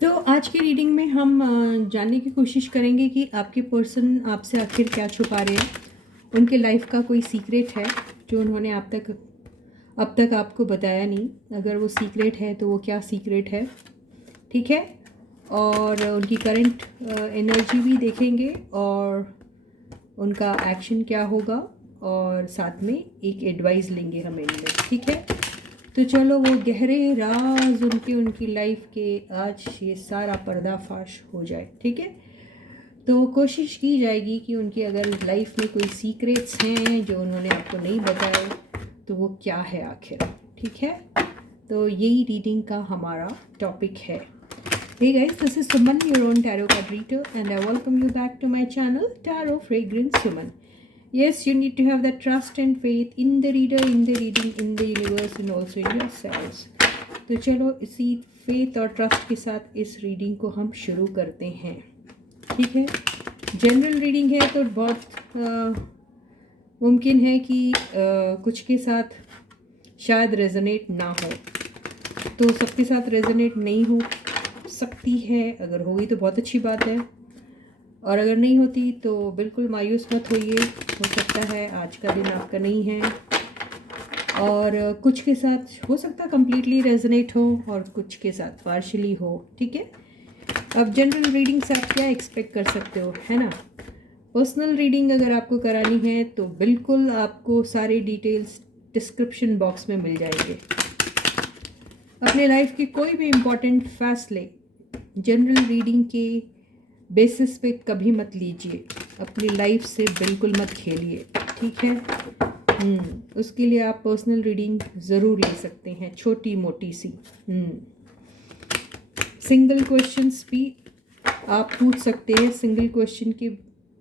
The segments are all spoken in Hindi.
तो आज की रीडिंग में हम जानने की कोशिश करेंगे कि आपके पर्सन आपसे आखिर क्या छुपा रहे हैं। उनके लाइफ का कोई सीक्रेट है जो उन्होंने अब तक आपको बताया नहीं। अगर वो सीक्रेट है तो वो क्या सीक्रेट है, ठीक है। और उनकी करंट एनर्जी भी देखेंगे और उनका एक्शन क्या होगा, और साथ में एक एडवाइस लेंगे हम इनमें, ठीक है। तो चलो वो गहरे राज उनकी लाइफ के आज ये सारा पर्दाफाश हो जाए, ठीक है। तो कोशिश की जाएगी कि उनकी अगर लाइफ में कोई सीक्रेट्स हैं जो उन्होंने आपको नहीं बताए तो वो क्या है आखिर, ठीक है। तो यही रीडिंग का हमारा टॉपिक है। Hey guys, this is Suman, your own tarot card reader, and I welcome you back to my channel, Tarot Fragrance Suman. Yes, you need to have that trust and faith in the reader, in the reading, in the universe, and also in yourselves. तो चलो इसी फेथ और ट्रस्ट के साथ इस रीडिंग को हम शुरू करते हैं, ठीक है। जनरल रीडिंग है तो बहुत मुमकिन है कि कुछ के साथ शायद रेजोनेट ना हो, तो सबके साथ रेजोनेट नहीं हो सकती है। अगर होगी तो बहुत अच्छी बात है, और अगर नहीं होती तो बिल्कुल मायूस मत होइए। हो सकता है आज का दिन आपका नहीं है, और कुछ के साथ हो सकता है कंप्लीटली रेजोनेट हो और कुछ के साथ पार्शली हो, ठीक है। अब जनरल रीडिंग से आप क्या एक्सपेक्ट कर सकते हो, है ना। पर्सनल रीडिंग अगर आपको करानी है तो बिल्कुल आपको सारे डिटेल्स डिस्क्रिप्शन बॉक्स में मिल जाएंगे। अपने लाइफ के कोई भी इम्पोर्टेंट फैसले जनरल रीडिंग के बेसिस पे कभी मत लीजिए, अपनी लाइफ से बिल्कुल मत खेलिए, ठीक है। उसके लिए आप पर्सनल रीडिंग ज़रूर ले सकते हैं, छोटी मोटी सी। सिंगल क्वेश्चंस भी आप पूछ सकते हैं। सिंगल क्वेश्चन के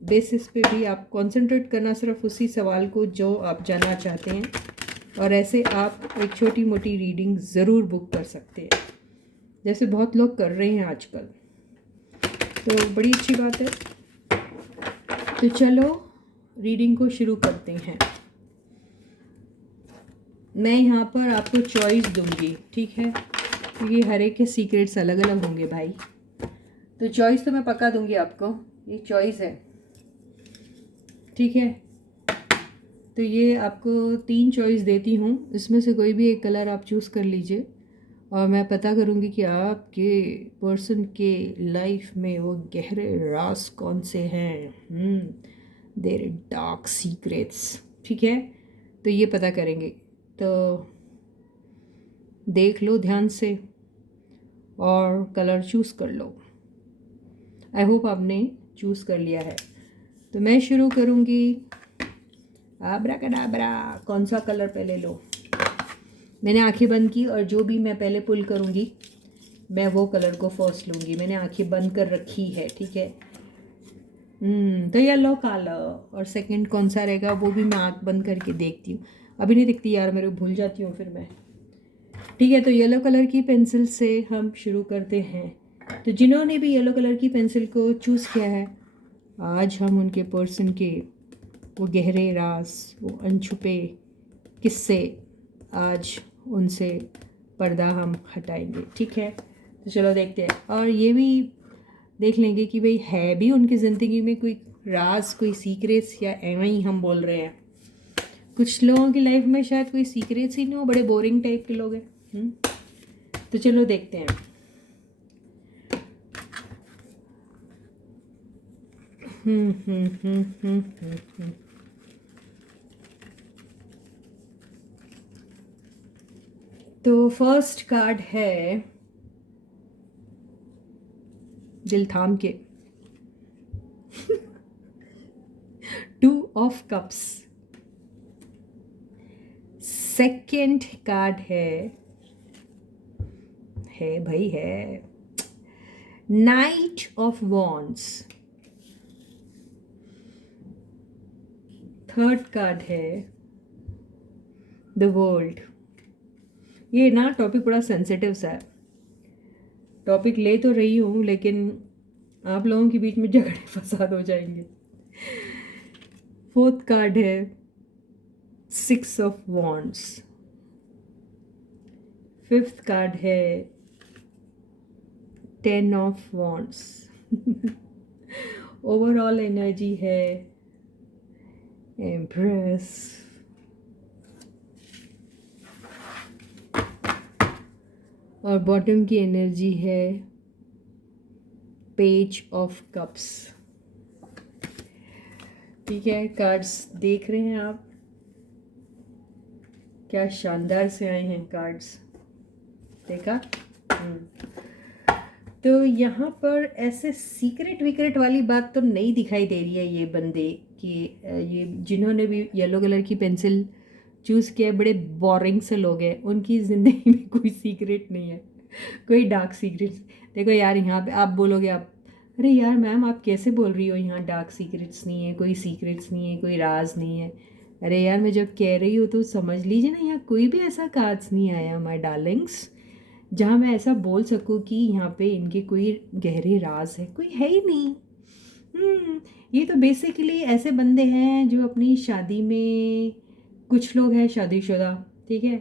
बेसिस पे भी आप कंसंट्रेट करना सिर्फ उसी सवाल को जो आप जानना चाहते हैं, और ऐसे आप एक छोटी मोटी रीडिंग ज़रूर बुक कर सकते हैं, जैसे बहुत लोग कर रहे हैं आजकल। तो बड़ी अच्छी बात है। तो चलो रीडिंग को शुरू करते हैं। मैं यहाँ पर आपको चॉइस दूंगी, ठीक है, क्योंकि हर एक के सीक्रेट्स अलग अलग होंगे भाई। तो चॉइस तो मैं पक्का दूंगी आपको, ये चॉइस है, ठीक है। तो ये आपको 3 चॉइस देती हूँ, इसमें से कोई भी एक कलर आप चूज़ कर लीजिए, और मैं पता करूँगी कि आपके पर्सन के लाइफ में वो गहरे राज कौन से हैं, देयर डार्क सीक्रेट्स, ठीक है। तो ये पता करेंगे। तो देख लो ध्यान से और कलर चूज़ कर लो। आई होप आपने चूज़ कर लिया है। तो मैं शुरू करूँगी। आब्राकडाब्रा, कौन सा कलर पहले लो। मैंने आंखें बंद की और जो भी मैं पहले पुल करूँगी मैं वो कलर को फर्स्ट लूँगी। मैंने आंखें बंद कर रखी है, ठीक है। तो येलो कलर, और सेकंड कौन सा रहेगा वो भी मैं आंख बंद करके देखती हूँ। अभी नहीं दिखती यार, मेरे को भूल जाती हूँ फिर मैं, ठीक है। तो येलो कलर की पेंसिल से हम शुरू करते हैं। तो जिन्होंने भी येलो कलर की पेंसिल को चूज़ किया है, आज हम उनके पर्सन के वो गहरे राज, वो अनछुपे किस्से, आज उनसे पर्दा हम हटाएंगे, ठीक है। तो चलो देखते हैं, और ये भी देख लेंगे कि भाई है भी उनकी ज़िंदगी में कोई राज, कोई सीक्रेट्स, या एवं ही हम बोल रहे हैं। कुछ लोगों की लाइफ में शायद कोई सीक्रेट्स ही नहीं हो, बड़े बोरिंग टाइप के लोग हैं। तो चलो देखते हैं। तो फर्स्ट कार्ड है, दिल थाम के, 2 ऑफ कप्स। सेकंड कार्ड है भाई है, night of wands. Third card है द वर्ल्ड। ये ना टॉपिक बड़ा सेंसिटिव सा है, टॉपिक ले तो रही हूँ लेकिन आप लोगों के बीच में झगड़े फसाद हो जाएंगे। फोर्थ कार्ड है 6 ऑफ वॉन्ड्स। फिफ्थ कार्ड है 10 ऑफ वॉन्ड्स। ओवरऑल एनर्जी है एम्प्रेस, और बॉटम की एनर्जी है पेज ऑफ कप्स। ठीक है, कार्ड्स देख रहे हैं आप, क्या शानदार से आए हैं कार्ड्स, देखा। तो यहाँ पर ऐसे सीक्रेट विक्रेट वाली बात तो नहीं दिखाई दे रही है ये बंदे कि ये जिन्होंने भी येलो कलर की पेंसिल चूज़ किया, बड़े बोरिंग से लोग हैं, उनकी ज़िंदगी में कोई सीक्रेट नहीं है, कोई डार्क सीक्रेट्स। देखो यार, यहाँ पे आप बोलोगे, आप अरे यार मैम आप कैसे बोल रही हो, यहाँ डार्क सीक्रेट्स नहीं है, कोई सीक्रेट्स नहीं है, कोई राज नहीं है। अरे यार मैं जब कह रही हूँ तो समझ लीजिए ना, यहाँ कोई भी ऐसा कार्ड्स नहीं आया माय डार्लिंग्स जहाँ मैं ऐसा बोल सकूँ कि यहाँ पे इनके कोई गहरे राज है, कोई है ही नहीं। ये तो बेसिकली ऐसे बंदे हैं जो अपनी शादी में, कुछ लोग हैं शादीशुदा, ठीक है,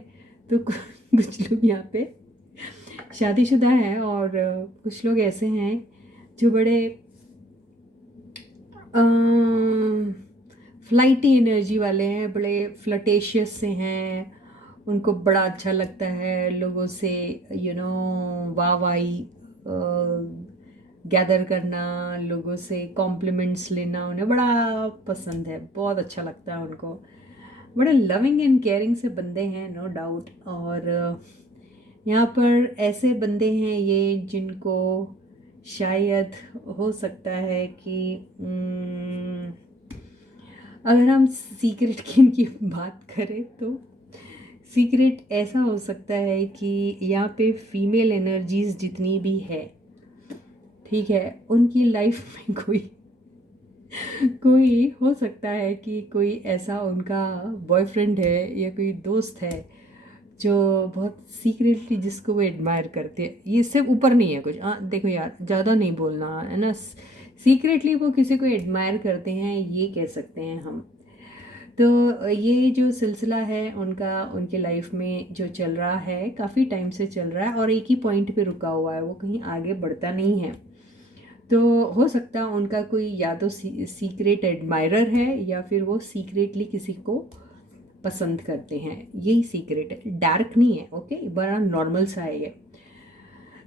तो कुछ लोग यहाँ पे शादीशुदा हैं, और कुछ लोग ऐसे हैं जो बड़े फ्लाइटी एनर्जी वाले हैं, बड़े फ्लटेशियस से हैं, उनको बड़ा अच्छा लगता है लोगों से वाहवाही गैदर करना, लोगों से कॉम्प्लीमेंट्स लेना उन्हें बड़ा पसंद है, बहुत अच्छा लगता है उनको। बड़े लविंग एंड केयरिंग से बंदे हैं, नो डाउट। और यहाँ पर ऐसे बंदे हैं ये जिनको शायद हो सकता है कि अगर हम सीक्रेट की इनकी बात करें तो सीक्रेट ऐसा हो सकता है कि यहाँ पे फीमेल एनर्जीज जितनी भी है, ठीक है, उनकी लाइफ में कोई हो सकता है कि कोई ऐसा उनका बॉयफ्रेंड है या कोई दोस्त है जो बहुत सीक्रेटली जिसको वो एडमायर करते हैं। ये सिर्फ ऊपर नहीं है कुछ, हाँ देखो यार ज़्यादा नहीं बोलना है ना, सीक्रेटली वो किसी को एडमायर करते हैं, ये कह सकते हैं हम। तो ये जो सिलसिला है उनका, उनके लाइफ में जो चल रहा है, काफ़ी टाइम से चल रहा है और एक ही पॉइंट पे रुका हुआ है, वो कहीं आगे बढ़ता नहीं है। तो हो सकता है उनका कोई या तो सीक्रेट एडमायरर है या फिर वो सीक्रेटली किसी को पसंद करते हैं, यही सीक्रेट है, डार्क नहीं है। ओके, बड़ा नॉर्मल सा है ये।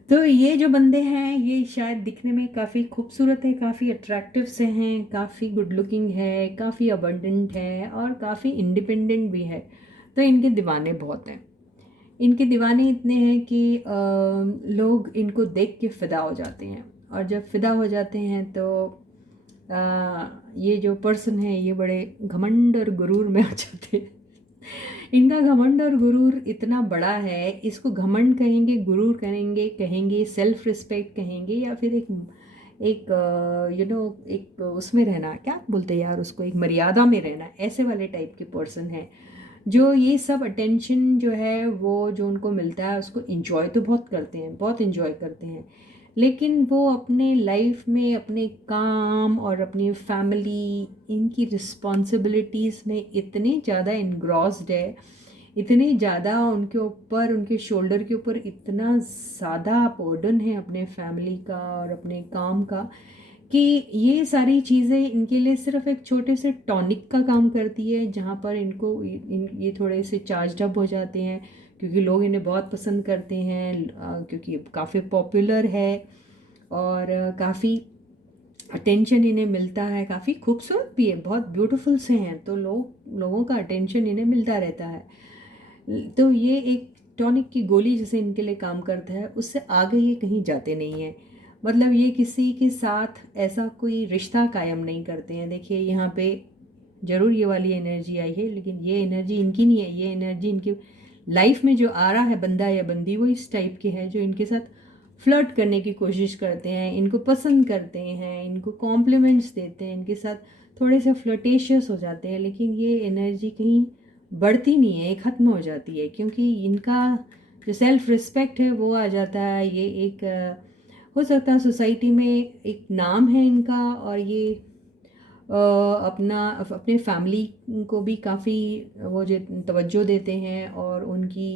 तो ये जो बंदे हैं ये शायद दिखने में काफ़ी खूबसूरत है, काफ़ी अट्रैक्टिव से हैं, काफ़ी गुड लुकिंग है, काफ़ी अबंडेंट है और काफ़ी इंडिपेंडेंट भी है। तो इनके दीवाने बहुत हैं, इनके दीवाने इतने हैं कि लोग इनको देख के फ़िदा हो जाते हैं, और जब फ़िदा हो जाते हैं तो ये जो पर्सन है ये बड़े घमंड और गुरूर में आ जाते हैं। इनका घमंड और गुरूर इतना बड़ा है, इसको घमंड कहेंगे, गुरूर कहेंगे, सेल्फ रिस्पेक्ट कहेंगे, या फिर एक एक एक उसमें रहना, क्या बोलते हैं यार उसको, एक मर्यादा में रहना, ऐसे वाले टाइप के पर्सन हैं जो ये सब अटेंशन जो है वो जो उनको मिलता है उसको इन्जॉय तो बहुत करते हैं, बहुत इन्जॉय करते हैं, लेकिन वो अपने लाइफ में अपने काम और अपनी फैमिली, इनकी रिस्पॉन्सिबिलिटीज़ में इतने ज़्यादा इन्ग्रॉस्ड है, इतने ज़्यादा उनके ऊपर, उनके शोल्डर के ऊपर इतना ज़्यादा बर्डन है अपने फैमिली का और अपने काम का, कि ये सारी चीज़ें इनके लिए सिर्फ एक छोटे से टॉनिक का काम करती है, जहाँ पर इनको ये थोड़े से चार्ज अप हो जाते हैं, क्योंकि लोग इन्हें बहुत पसंद करते हैं, क्योंकि काफ़ी पॉपुलर है और काफ़ी अटेंशन इन्हें मिलता है, काफ़ी खूबसूरत भी है, बहुत ब्यूटीफुल से हैं, तो लोगों का अटेंशन इन्हें मिलता रहता है। तो ये एक टॉनिक की गोली जैसे इनके लिए काम करता है, उससे आगे ये कहीं जाते नहीं हैं। मतलब ये किसी के साथ ऐसा कोई रिश्ता कायम नहीं करते हैं। देखिए यहाँ पे ज़रूर ये वाली एनर्जी आई है, लेकिन ये एनर्जी इनकी नहीं है, ये एनर्जी इनकी लाइफ में जो आ रहा है बंदा या बंदी, वो इस टाइप के है जो इनके साथ फ्लर्ट करने की कोशिश करते हैं, इनको पसंद करते हैं, इनको कॉम्प्लीमेंट्स देते हैं, इनके साथ थोड़े से फ्लर्टेशियस हो जाते हैं, लेकिन ये एनर्जी कहीं बढ़ती नहीं है, ख़त्म हो जाती है, क्योंकि इनका जो सेल्फ रिस्पेक्ट है वो आ जाता है। ये एक हो सकता है सोसाइटी में एक नाम है इनका, और ये अपने फैमिली को भी काफ़ी वो जो तवज्जो देते हैं और उनकी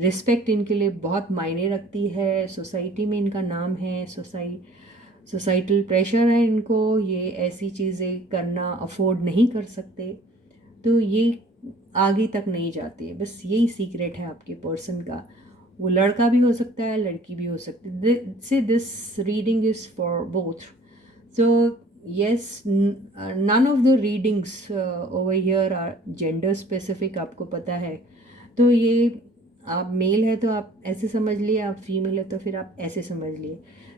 रिस्पेक्ट इनके लिए बहुत मायने रखती है, सोसाइटी में इनका नाम है, सोसाइटल प्रेशर है इनको, ये ऐसी चीज़ें करना अफोर्ड नहीं कर सकते, तो ये आगे तक नहीं जाती है। बस यही सीक्रेट है आपके पर्सन का। वो लड़का भी हो सकता है, लड़की भी हो सकती है। से this reading is for both. So yes, none of the readings over here are gender specific, आपको पता है। तो ये आप मेल है तो आप ऐसे समझ लिए, आप फीमेल है तो फिर आप ऐसे समझ लिए।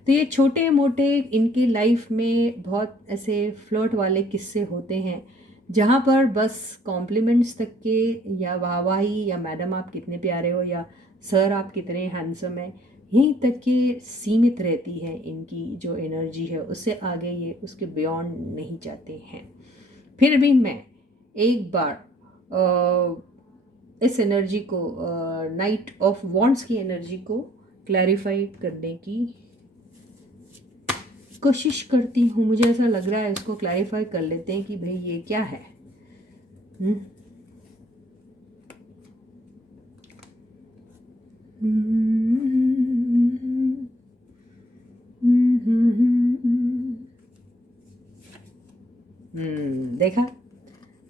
तो ये छोटे मोटे इनकी लाइफ में बहुत ऐसे फ्लर्ट वाले किस्से होते हैं जहाँ पर बस कॉम्प्लीमेंट्स तक के, या वाहवाही, या मैडम आप कितने प्यारे हो, या सर आप कितने हैंडसम हैं, यहीं तक के सीमित रहती है इनकी जो एनर्जी है। उससे आगे ये उसके बियॉन्ड नहीं जाते हैं। फिर भी मैं एक बार इस एनर्जी को, नाइट ऑफ वॉन्ड्स की एनर्जी को क्लैरिफाई करने की कोशिश करती हूँ। मुझे ऐसा लग रहा है इसको क्लैरिफाई कर लेते हैं कि भाई ये क्या है। देखा,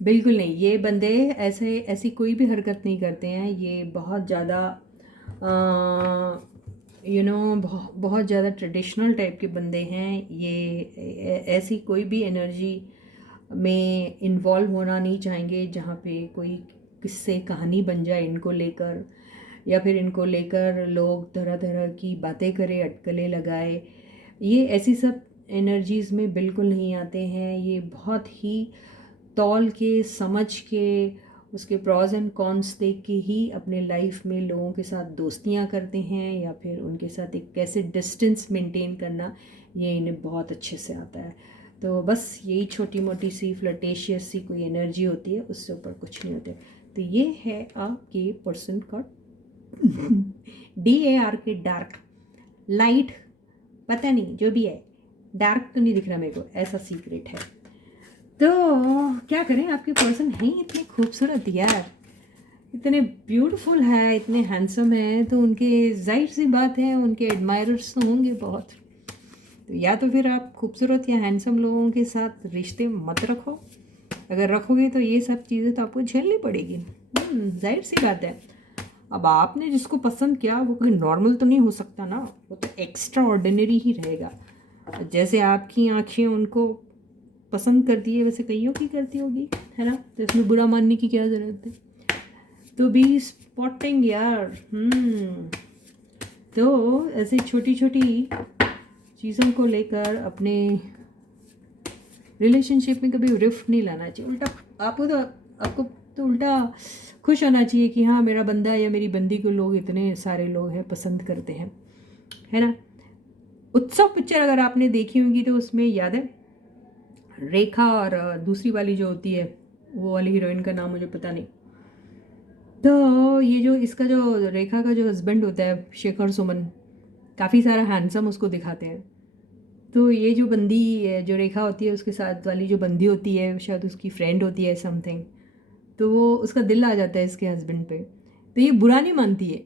बिल्कुल नहीं, ये बंदे ऐसी कोई भी हरकत नहीं करते हैं। ये बहुत ज़्यादा बहुत ज़्यादा ट्रेडिशनल टाइप के बंदे हैं। ये ऐसी कोई भी एनर्जी में इन्वॉल्व होना नहीं चाहेंगे जहाँ पे कोई किस्से कहानी बन जाए इनको लेकर, या फिर इनको लेकर लोग तरह तरह की बातें करें, अटकलें लगाए। ये ऐसी सब एनर्जीज़ में बिल्कुल नहीं आते हैं। ये बहुत ही तौल के, समझ के, उसके प्रॉज एंड कॉन्स देख के ही अपने लाइफ में लोगों के साथ दोस्तियां करते हैं, या फिर उनके साथ एक कैसे डिस्टेंस मेंटेन करना, ये इन्हें बहुत अच्छे से आता है। तो बस यही छोटी मोटी सी फ्लर्टेशियस सी कोई एनर्जी होती है, उससे ऊपर कुछ नहीं होते। तो ये है आपके पर्सन का DAR के डार्क लाइट, पता नहीं जो भी है, डार्क तो नहीं दिख रहा मेरे को, ऐसा सीक्रेट है। तो क्या करें, आपके पर्सन हैं इतने खूबसूरत यार, इतने ब्यूटीफुल है, इतने हैंडसम है, तो उनके जाहिर सी बात है उनके एडमायरर्स तो होंगे बहुत। तो या तो फिर आप खूबसूरत या हैंडसम लोगों के साथ रिश्ते मत रखो। अगर रखोगे तो ये सब चीज़ें तो आपको झेलनी पड़ेगी। जाहिर सी बात है। अब आपने जिसको पसंद किया वो कोई नॉर्मल तो नहीं हो सकता ना, वो तो एक्स्ट्रा ऑर्डिनरी ही रहेगा। जैसे आपकी आँखें उनको पसंद करती है वैसे कईयों की करती होगी, है ना। तो इसमें बुरा मानने की क्या ज़रूरत है। तो बी स्पॉटिंग यार। तो ऐसे छोटी छोटी चीज़ों को लेकर अपने रिलेशनशिप में कभी रिफ्ट नहीं लाना चाहिए। उल्टा आपको तो उल्टा खुश होना चाहिए कि हाँ, मेरा बंदा या मेरी बंदी को लोग, इतने सारे लोग हैं, पसंद करते हैं, है ना। उत्सव पिक्चर अगर आपने देखी होगी तो उसमें याद है रेखा और दूसरी वाली जो होती है, वो वाली हीरोइन का नाम मुझे पता नहीं। तो ये जो इसका जो रेखा का जो हस्बैंड होता है शेखर सुमन, काफ़ी सारा हैंडसम उसको दिखाते हैं। तो ये जो बंदी जो रेखा होती है, उसके साथ वाली जो बंदी होती है, शायद उसकी फ्रेंड होती है समथिंग, तो वो उसका दिल आ जाता है इसके हस्बैंड पे। तो ये बुरा नहीं मानती है,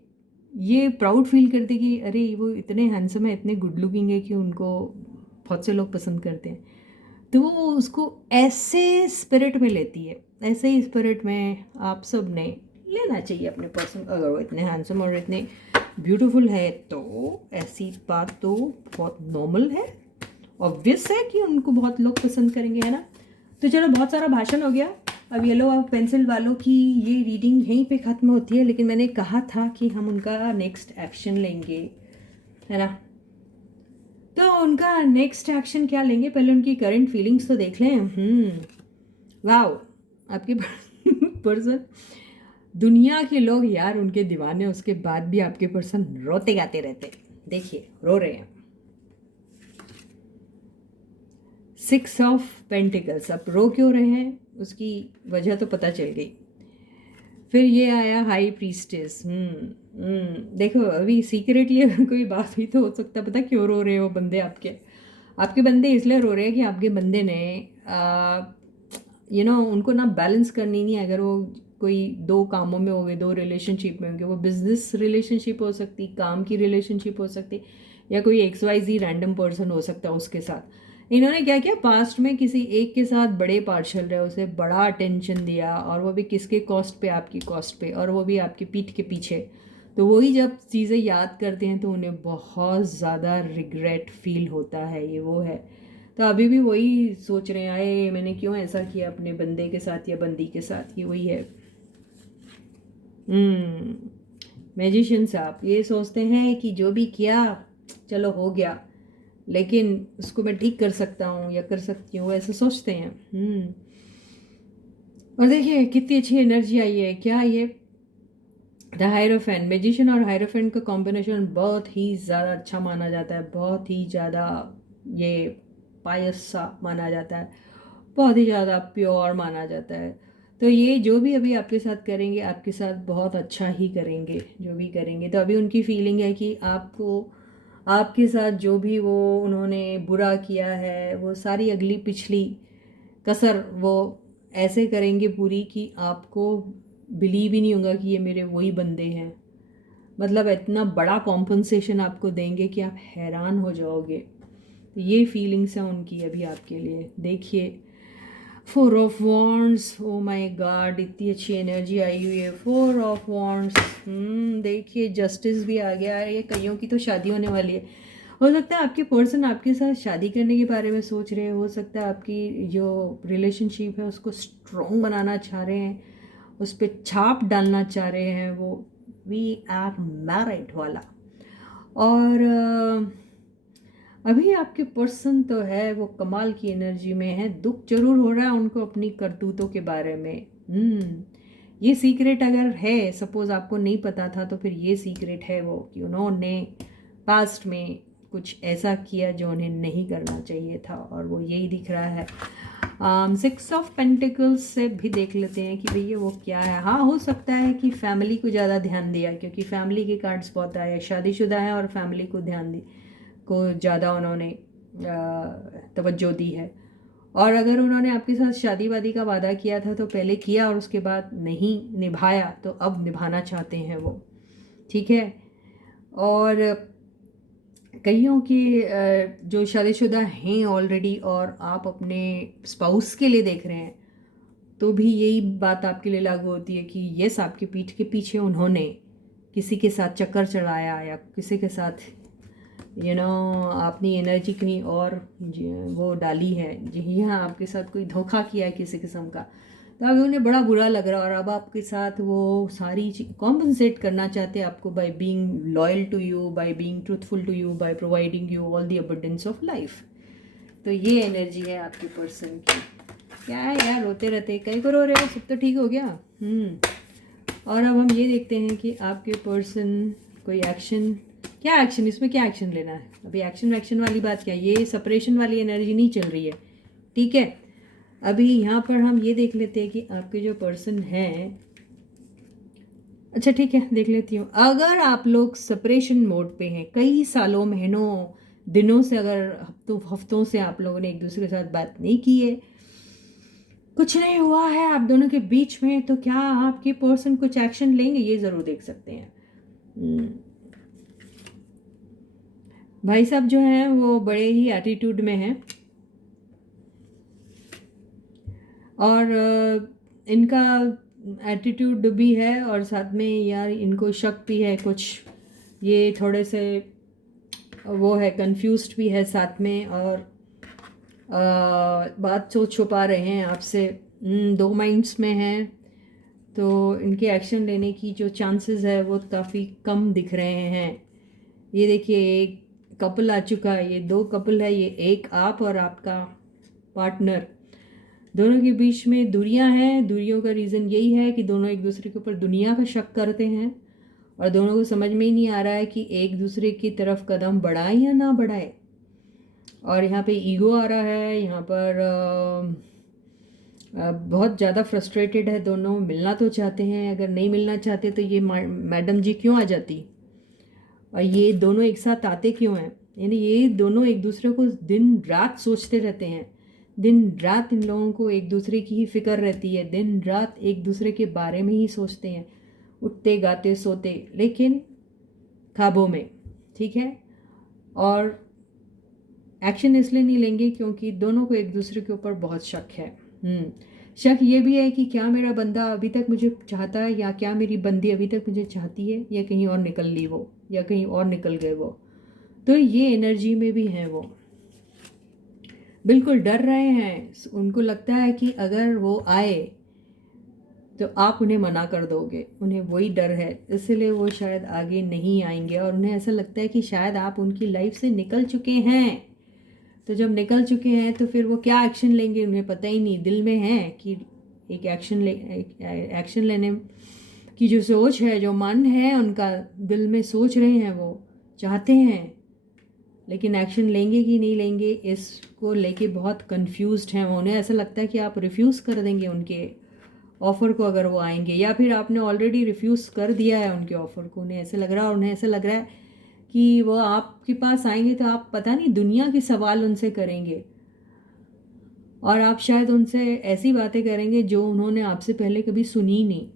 ये प्राउड फील करती कि अरे वो इतने हैंडसम है, इतने गुड लुकिंग है कि उनको बहुत से लोग पसंद करते हैं। तो वो उसको ऐसे स्पिरिट में लेती है। ऐसे ही स्पिरिट में आप सब ने लेना चाहिए अपने पर्सन। अगर वो इतने हैंडसम और इतने ब्यूटीफुल है तो ऐसी बात तो बहुत नॉर्मल है, ऑब्वियस है कि उनको बहुत लोग पसंद करेंगे, है ना। तो चलो, बहुत सारा भाषण हो गया। अब येलो और पेंसिल वालों की ये रीडिंग यहीं पे ख़त्म होती है, लेकिन मैंने कहा था कि हम उनका नेक्स्ट एक्शन लेंगे, है ना। तो उनका नेक्स्ट एक्शन क्या लेंगे, पहले उनकी करंट फीलिंग्स तो देख लें। वाओ, आपके पर्सन, दुनिया के लोग यार उनके दीवाने, उसके बाद भी आपके पर्सन रोते गाते रहते। देखिए रो रहे हैं। 6 ऑफ पेंटिकल्स। अब रो क्यों रहे हैं उसकी वजह तो पता चल गई। फिर ये आया हाई प्रीस्टेस। देखो, अभी सीक्रेटली अगर कोई बात हुई तो हो सकता, पता क्यों रो रहे हो बंदे आपके बंदे इसलिए रो रहे हैं कि आपके बंदे ने उनको ना बैलेंस करनी नहीं है। अगर वो कोई दो कामों में होंगे, दो रिलेशनशिप में होंगे। वो बिजनेस रिलेशनशिप हो सकती, काम की रिलेशनशिप हो सकती, या कोई XYZ रैंडम पर्सन हो सकता है उसके साथ। इन्होंने क्या किया, पास्ट में किसी एक के साथ बड़े पार्शल रहे, उसे बड़ा अटेंशन दिया, और वो भी किसके कॉस्ट पे, आपकी कॉस्ट पे, और वो भी आपकी पीठ के पीछे। तो वही जब चीज़ें याद करते हैं तो उन्हें बहुत ज़्यादा रिग्रेट फील होता है। ये वो है, तो अभी भी वही सोच रहे हैं, आए मैंने क्यों ऐसा किया अपने बंदे के साथ या बंदी के साथ। ये वही है। मैजिशियन साहब ये सोचते हैं कि जो भी किया चलो हो गया, लेकिन उसको मैं ठीक कर सकता हूँ या कर सकती हूँ, ऐसा सोचते हैं। और देखिए कितनी अच्छी एनर्जी आई है, क्या ये द हायरोफेंट। मैजिशियन और हायरोफेंट का कॉम्बिनेशन बहुत ही ज़्यादा अच्छा माना जाता है, बहुत ही ज़्यादा ये पायस सा माना जाता है, बहुत ही ज़्यादा प्योर माना जाता है। तो ये जो भी अभी आपके साथ करेंगे, आपके साथ बहुत अच्छा ही करेंगे जो भी करेंगे। तो अभी उनकी फीलिंग है कि आपको, आपके साथ जो भी वो उन्होंने बुरा किया है, वो सारी अगली पिछली कसर वो ऐसे करेंगे पूरी कि आपको बिलीव ही नहीं होगा कि ये मेरे वही बंदे हैं। मतलब इतना बड़ा कॉम्पनसेशन आपको देंगे कि आप हैरान हो जाओगे। तो ये फीलिंग्स हैं उनकी अभी आपके लिए। देखिए 4 of wands, oh my God इतनी अच्छी एनर्जी आई हुई है। 4 ऑफ वॉन्ड्स, देखिए जस्टिस भी आ गया है। ये कईयों की तो शादी होने वाली है। हो सकता है आपके पर्सन आपके साथ शादी करने के बारे में सोच रहे हैं, हो सकता है आपकी जो रिलेशनशिप है उसको स्ट्रॉन्ग बनाना चाह रहे हैं, उस पर छाप डालना चाह रहे हैं, वो वी आर मैरिड वाला। और अभी आपके पर्सन तो है वो कमाल की एनर्जी में है। दुख जरूर हो रहा है उनको अपनी करतूतों के बारे में। ये सीक्रेट अगर है, सपोज आपको नहीं पता था, तो फिर ये सीक्रेट है वो कि उन्होंने पास्ट में कुछ ऐसा किया जो उन्हें नहीं करना चाहिए था, और वो यही दिख रहा है। 6 ऑफ पेंटिकल्स से भी देख लेते हैं कि भैया वो क्या है। हाँ, हो सकता है कि फैमिली को ज़्यादा ध्यान दिया, क्योंकि फैमिली के कार्ड्स बहुत आए, शादीशुदा है और फैमिली को को ज़्यादा उन्होंने तवज्जो दी है। और अगर उन्होंने आपके साथ शादी वादी का वादा किया था तो पहले किया और उसके बाद नहीं निभाया, तो अब निभाना चाहते हैं वो, ठीक है। और कईयों की जो शादीशुदा हैं ऑलरेडी और आप अपने स्पाउस के लिए देख रहे हैं, तो भी यही बात आपके लिए लागू होती है कि यस, आपकी पीठ के पीछे उन्होंने किसी के साथ चक्कर चलाया या किसी के साथ अपनी एनर्जी कहीं और वो डाली है। जी हाँ, आपके साथ कोई धोखा किया है किसी किस्म का, तो अभी उन्हें बड़ा बुरा लग रहा है। और अब आपके साथ वो सारी चीज कॉम्पनसेट करना चाहते हैं आपको, by being loyal to you, by being truthful to you, by providing you all the abundance of life. तो ये एनर्जी है आपके पर्सन की। क्या है यार, रोते रहते, कहीं को रो रहे हो, सब तो ठीक हो गया। और अब हम ये देखते हैं कि आपके पर्सन कोई एक्शन, क्या एक्शन, इसमें क्या एक्शन लेना है। अभी एक्शन वाली बात क्या, ये सेपरेशन वाली एनर्जी नहीं चल रही है, ठीक है। अभी यहाँ पर हम ये देख लेते हैं कि आपके जो पर्सन हैं, अच्छा ठीक है देख लेती हूँ। अगर आप लोग सेपरेशन मोड पे हैं, कई सालों, महीनों, दिनों से, अगर हफ्तों से आप लोगों ने एक दूसरे के साथ बात नहीं की है, कुछ नहीं हुआ है आप दोनों के बीच में, तो क्या आपके पर्सन कुछ एक्शन लेंगे, ये ज़रूर देख सकते हैं। भाई साहब जो हैं वो बड़े ही एटीट्यूड में हैं, और इनका एटीट्यूड भी है और साथ में यार इनको शक भी है कुछ, ये थोड़े से वो है, कंफ्यूज्ड भी है साथ में, और बात सोच छुपा रहे हैं आपसे, दो माइंड्स में हैं। तो इनके एक्शन लेने की जो चांसेस है वो काफ़ी कम दिख रहे हैं। ये देखिए एक कपल आ चुका है, ये 2 कपल है, ये एक आप और आपका पार्टनर, दोनों के बीच में दूरियां हैं। दूरियों का रीज़न यही है कि दोनों एक दूसरे के ऊपर दुनिया का शक करते हैं, और दोनों को समझ में ही नहीं आ रहा है कि एक दूसरे की तरफ कदम बढ़ाए या ना बढ़ाए। और यहाँ पे ईगो आ रहा है, यहाँ पर बहुत ज़्यादा फ्रस्ट्रेटेड है दोनों, मिलना तो चाहते हैं, अगर नहीं मिलना चाहते तो ये मैडम जी क्यों आ जाती, और ये दोनों एक साथ आते क्यों हैं। यानी ये दोनों एक दूसरे को दिन रात सोचते रहते हैं, दिन रात इन लोगों को एक दूसरे की ही फिक्र रहती है, दिन रात एक दूसरे के बारे में ही सोचते हैं, उठते गाते सोते, लेकिन ख्वाबों में, ठीक है। और एक्शन इसलिए नहीं लेंगे क्योंकि दोनों को एक दूसरे के ऊपर बहुत शक है। शक ये भी है कि क्या मेरा बंदा अभी तक मुझे चाहता है, या क्या मेरी बंदी अभी तक मुझे चाहती है, या कहीं और निकल ली वो, या कहीं और निकल गए वो। तो ये एनर्जी में भी हैं वो, बिल्कुल डर रहे हैं। उनको लगता है कि अगर वो आए तो आप उन्हें मना कर दोगे, उन्हें वही डर है, इसलिए वो शायद आगे नहीं आएंगे। और उन्हें ऐसा लगता है कि शायद आप उनकी लाइफ से निकल चुके हैं। तो जब निकल चुके हैं तो फिर वो क्या एक्शन लेंगे उन्हें पता ही नहीं। दिल में है कि एक एक्शन लेने की जो सोच है, जो मन है उनका, दिल में सोच रहे हैं, वो चाहते हैं, लेकिन एक्शन लेंगे कि नहीं लेंगे इसको लेके बहुत कंफ्यूज्ड हैं। उन्हें ऐसा लगता है कि आप रिफ्यूज़ कर देंगे उनके ऑफ़र को अगर वो आएंगे, या फिर आपने ऑलरेडी रिफ्यूज़ कर दिया है उनके ऑफ़र को। उन्हें ऐसा लग रहा है, और उन्हें ऐसा लग रहा है कि वो आपके पास आएंगे तो आप पता नहीं दुनिया के सवाल उनसे करेंगे, और आप शायद उनसे ऐसी बातें करेंगे जो उन्होंने आपसे पहले कभी सुनी नहीं।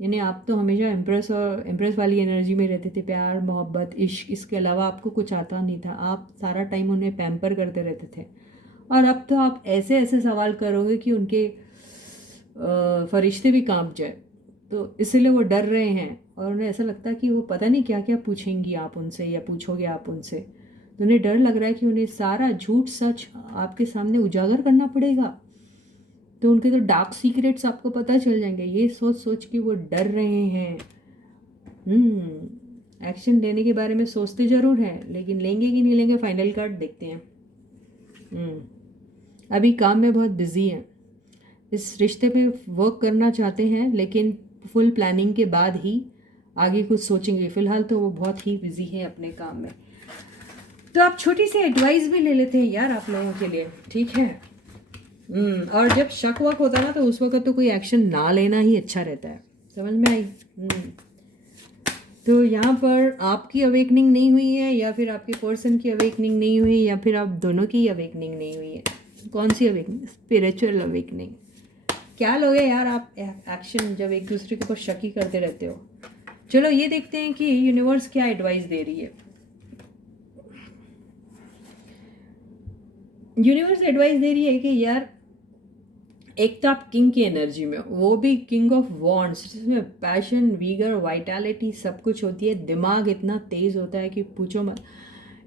यानी आप तो हमेशा इम्प्रेस वाली एनर्जी में रहते थे, प्यार मोहब्बत इश्क, इसके अलावा आपको कुछ आता नहीं था। आप सारा टाइम उन्हें पैम्पर करते रहते थे, और अब तो आप ऐसे ऐसे सवाल करोगे कि उनके फरिश्ते भी कांप जाए। तो इसलिए वो डर रहे हैं, और उन्हें ऐसा लगता है कि वो पता नहीं क्या क्या पूछेंगी आप उनसे, या पूछोगे आप उनसे। तो उन्हें डर लग रहा है कि उन्हें सारा झूठ सच आपके सामने उजागर करना पड़ेगा, तो उनके तो डार्क सीक्रेट्स आपको पता चल जाएंगे। ये सोच सोच के वो डर रहे हैं। एक्शन लेने के बारे में सोचते ज़रूर हैं, लेकिन लेंगे कि नहीं लेंगे, फाइनल कार्ड देखते हैं। अभी काम में बहुत बिजी हैं, इस रिश्ते पे वर्क करना चाहते हैं, लेकिन फुल प्लानिंग के बाद ही आगे कुछ सोचेंगे। फ़िलहाल तो वो बहुत ही बिजी हैं अपने काम में। तो आप छोटी सी एडवाइस भी ले लेते हैं यार आप लोगों के लिए, ठीक है। और जब शक वक होता है ना, तो उस वक्त तो कोई एक्शन ना लेना ही अच्छा रहता है। समझ में आई? तो यहाँ पर आपकी अवेकनिंग नहीं हुई है, या फिर आपके पर्सन की अवेकनिंग नहीं हुई, या फिर आप दोनों की अवेकनिंग नहीं हुई है। कौन सी अवेकनिंग? Spiritual awakening. क्या लोगे यार आप एक्शन, जब एक दूसरे के ऊपर शक ही करते रहते हो। चलो ये देखते हैं कि यूनिवर्स क्या एडवाइस दे रही है। यूनिवर्स एडवाइस दे रही है कि यार, एक तो आप किंग की एनर्जी में हो, वो भी किंग ऑफ वॉन्ड्स, जिसमें पैशन वीगर वाइटैलिटी सब कुछ होती है। दिमाग इतना तेज़ होता है कि पूछो मत,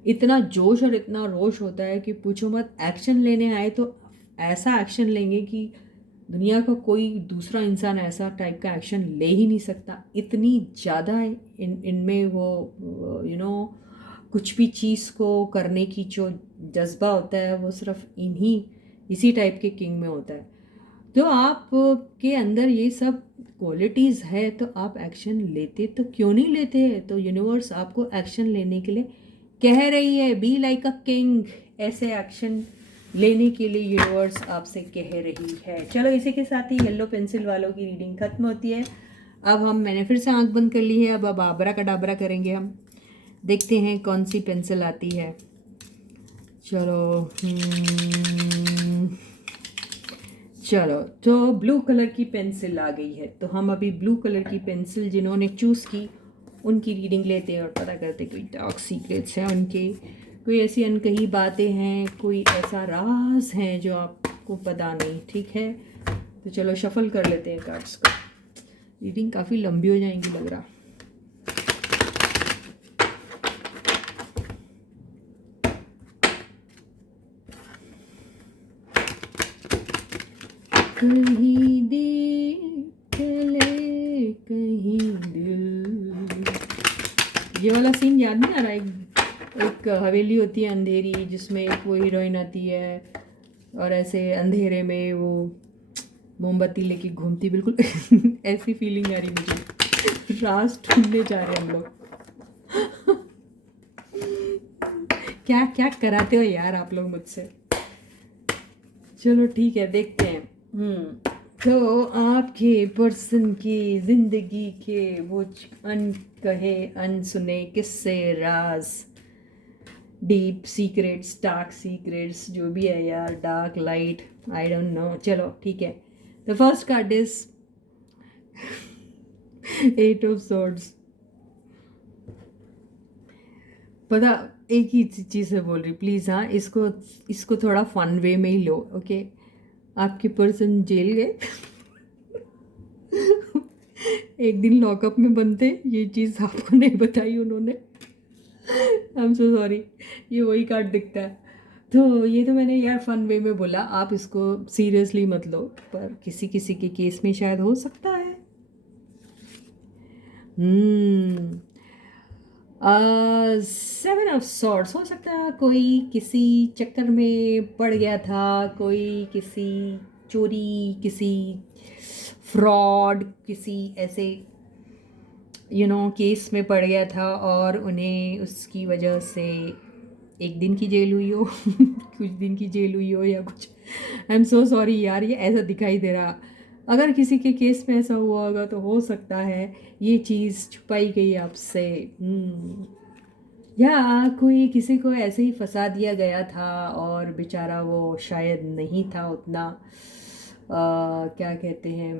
इतना जोश और इतना रोश होता है कि पूछो मत। एक्शन लेने आए तो ऐसा एक्शन लेंगे कि दुनिया का कोई दूसरा इंसान ऐसा टाइप का एक्शन ले ही नहीं सकता। इतनी ज़्यादा इनमें वो कुछ भी चीज़ को करने की जो जज्बा होता है, वो सिर्फ इसी टाइप के किंग में होता है। तो आप के अंदर ये सब क्वालिटीज़ है, तो आप एक्शन लेते तो क्यों नहीं लेते? तो यूनिवर्स आपको एक्शन लेने के लिए कह रही है, बी लाइक अ किंग। ऐसे एक्शन लेने के लिए यूनिवर्स आपसे कह रही है। चलो इसी के साथ ही येलो पेंसिल वालों की रीडिंग खत्म होती है। अब मैंने फिर से आंख बंद कर ली है। अब आबरा कडाबरा करेंगे हम, देखते हैं कौन सी पेंसिल आती है। चलो चलो, तो ब्लू कलर की पेंसिल आ गई है। तो हम अभी ब्लू कलर की पेंसिल जिन्होंने चूज़ की उनकी रीडिंग लेते हैं और पता करते कोई डार्क सीक्रेट्स हैं उनके, कोई ऐसी अनकही बातें हैं, कोई ऐसा राज है जो आपको पता नहीं, ठीक है। तो चलो शफल कर लेते हैं कार्ड्स को। रीडिंग काफ़ी लंबी हो जाएंगी लग रहा। कहीं देख ले कहीं दिल, ये वाला सीन याद नहीं आ रहा? एक हवेली होती है अंधेरी, जिसमें एक वो हीरोइन आती है और ऐसे अंधेरे में वो मोमबत्ती लेके घूमती, बिल्कुल ऐसी फीलिंग आ रही मुझे। राज ढूंढने जा रहे हैं हम लोग। क्या क्या कराते हो यार आप लोग मुझसे। चलो ठीक है, देखते हैं। तो आपके पर्सन की जिंदगी के वो अनकहे अनसुने किस्से राज डीप सीक्रेट्स, डार्क सीक्रेट्स, जो भी है यार, dark light, I don't know, चलो ठीक है। The first card is eight of swords. पता, एक ही चीज़ से बोल रही, प्लीज़ हाँ, इसको इसको थोड़ा फन वे में ही लो, ओके। आपके पर्सन जेल गए एक दिन लॉकअप में बंद थे, ये चीज़ आपको नहीं बताई उन्होंने। आई एम सो सॉरी, ये वही कार्ड दिखता है। तो ये तो मैंने यार फन वे में बोला, आप इसको सीरियसली मत लो, पर किसी किसी के केस में शायद हो सकता है। सेवन ऑफ सॉर्ड्स, हो सकता है कोई किसी चक्कर में पड़ गया था, कोई किसी चोरी, किसी फ्रॉड, किसी ऐसे केस में पड़ गया था और उन्हें उसकी वजह से एक दिन की जेल हुई हो कुछ दिन की जेल हुई हो या कुछ। आई एम सो सॉरी यार, ये ऐसा दिखाई दे रहा। अगर किसी के केस में ऐसा हुआ होगा तो हो सकता है ये चीज़ छुपाई गई आपसे। या कोई किसी को ऐसे ही फंसा दिया गया था और बेचारा वो शायद नहीं था उतना क्या कहते हैं,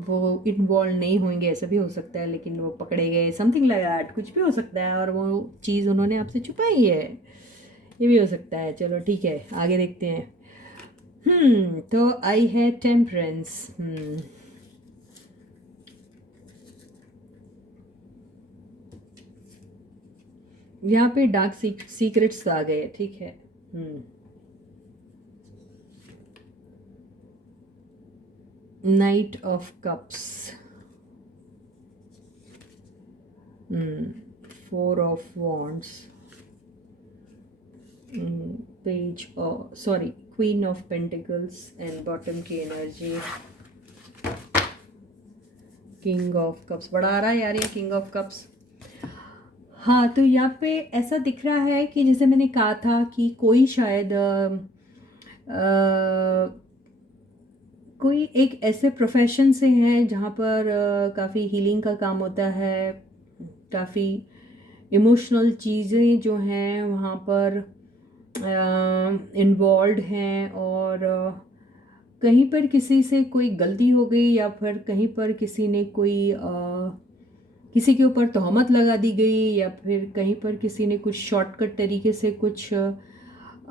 वो इन्वॉल्व नहीं होंगे, ऐसा भी हो सकता है, लेकिन वो पकड़े गए, समथिंग लाइक दैट, कुछ भी हो सकता है, और वो चीज़ उन्होंने आपसे छुपाई है, ये भी हो सकता है। चलो ठीक है, आगे देखते हैं। तो आई है टेम्परेंस। यहाँ पे डार्क सीक्रेट्स आ गए, ठीक है। Night of cups, four of wands, page sorry queen of pentacles and bottom की एनर्जी, किंग ऑफ कप्स, बड़ा आ रहा है यार ये किंग ऑफ कप्स। हाँ, तो यहाँ पे ऐसा दिख रहा है कि जैसे मैंने कहा था कि कोई शायद कोई एक ऐसे प्रोफेशन से हैं जहाँ पर काफ़ी हीलिंग का काम होता है, काफ़ी इमोशनल चीज़ें जो हैं वहाँ पर इन्वॉल्व हैं, और कहीं पर किसी से कोई गलती हो गई या फिर कहीं पर किसी ने कोई किसी के ऊपर तोहमत लगा दी गई, या फिर कहीं पर किसी ने कुछ शॉर्टकट तरीके से कुछ